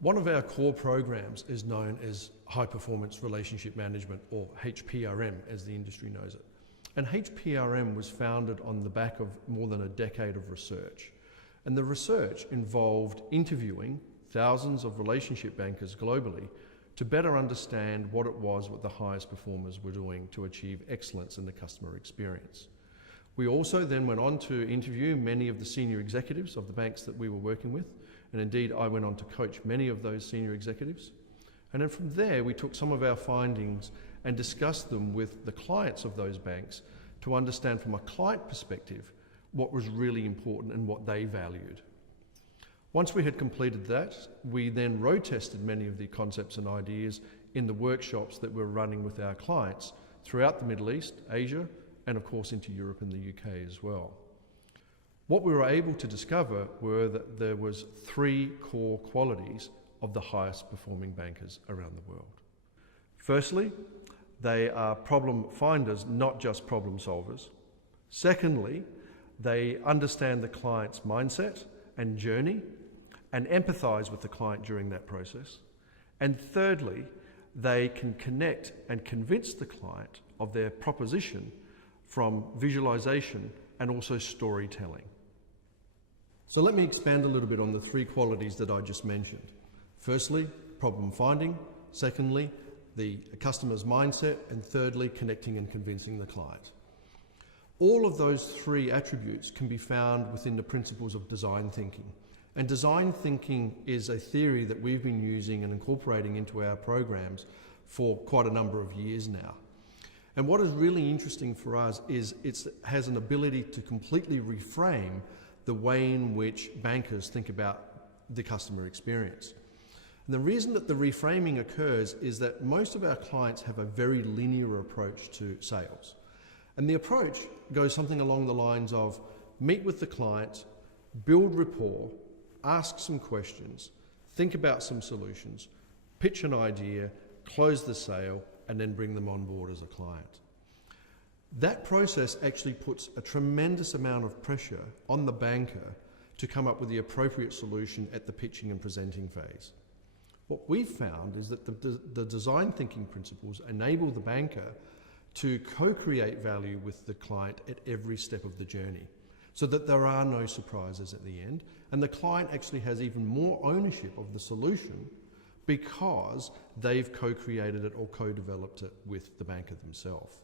One of our core programs is known as High Performance Relationship Management, or HPRM as the industry knows it. And HPRM was founded on the back of more than a decade of research. And the research involved interviewing thousands of relationship bankers globally to better understand what it was what the highest performers were doing to achieve excellence in the customer experience. We also then went on to interview many of the senior executives of the banks that we were working with, and indeed I went on to coach many of those senior executives. And then from there we took some of our findings and discussed them with the clients of those banks to understand from a client perspective what was really important and what they valued. Once we had completed that, we then road tested many of the concepts and ideas in the workshops that we're running with our clients throughout the Middle East, Asia, and of course into Europe and the UK as well. What we were able to discover were that there was 3 core qualities of the highest performing bankers around the world. Firstly, they are problem finders, not just problem solvers. Secondly, they understand the client's mindset and journey and empathize with the client during that process. And thirdly, they can connect and convince the client of their proposition from visualization and also storytelling. So let me expand a little bit on the 3 qualities that I just mentioned. Firstly, problem finding. Secondly, the customer's mindset. And thirdly, connecting and convincing the client. All of those 3 attributes can be found within the principles of design thinking. And design thinking is a theory that we've been using and incorporating into our programs for quite a number of years now. And what is really interesting for us is it has an ability to completely reframe the way in which bankers think about the customer experience. And the reason that the reframing occurs is that most of our clients have a very linear approach to sales. And the approach goes something along the lines of meet with the client, build rapport, ask some questions, think about some solutions, pitch an idea, close the sale, and then bring them on board as a client. That process actually puts a tremendous amount of pressure on the banker to come up with the appropriate solution at the pitching and presenting phase. What we've found is that the design thinking principles enable the banker to co-create value with the client at every step of the journey, so that there are no surprises at the end, and the client actually has even more ownership of the solution because they've co-created it or co-developed it with the banker themselves.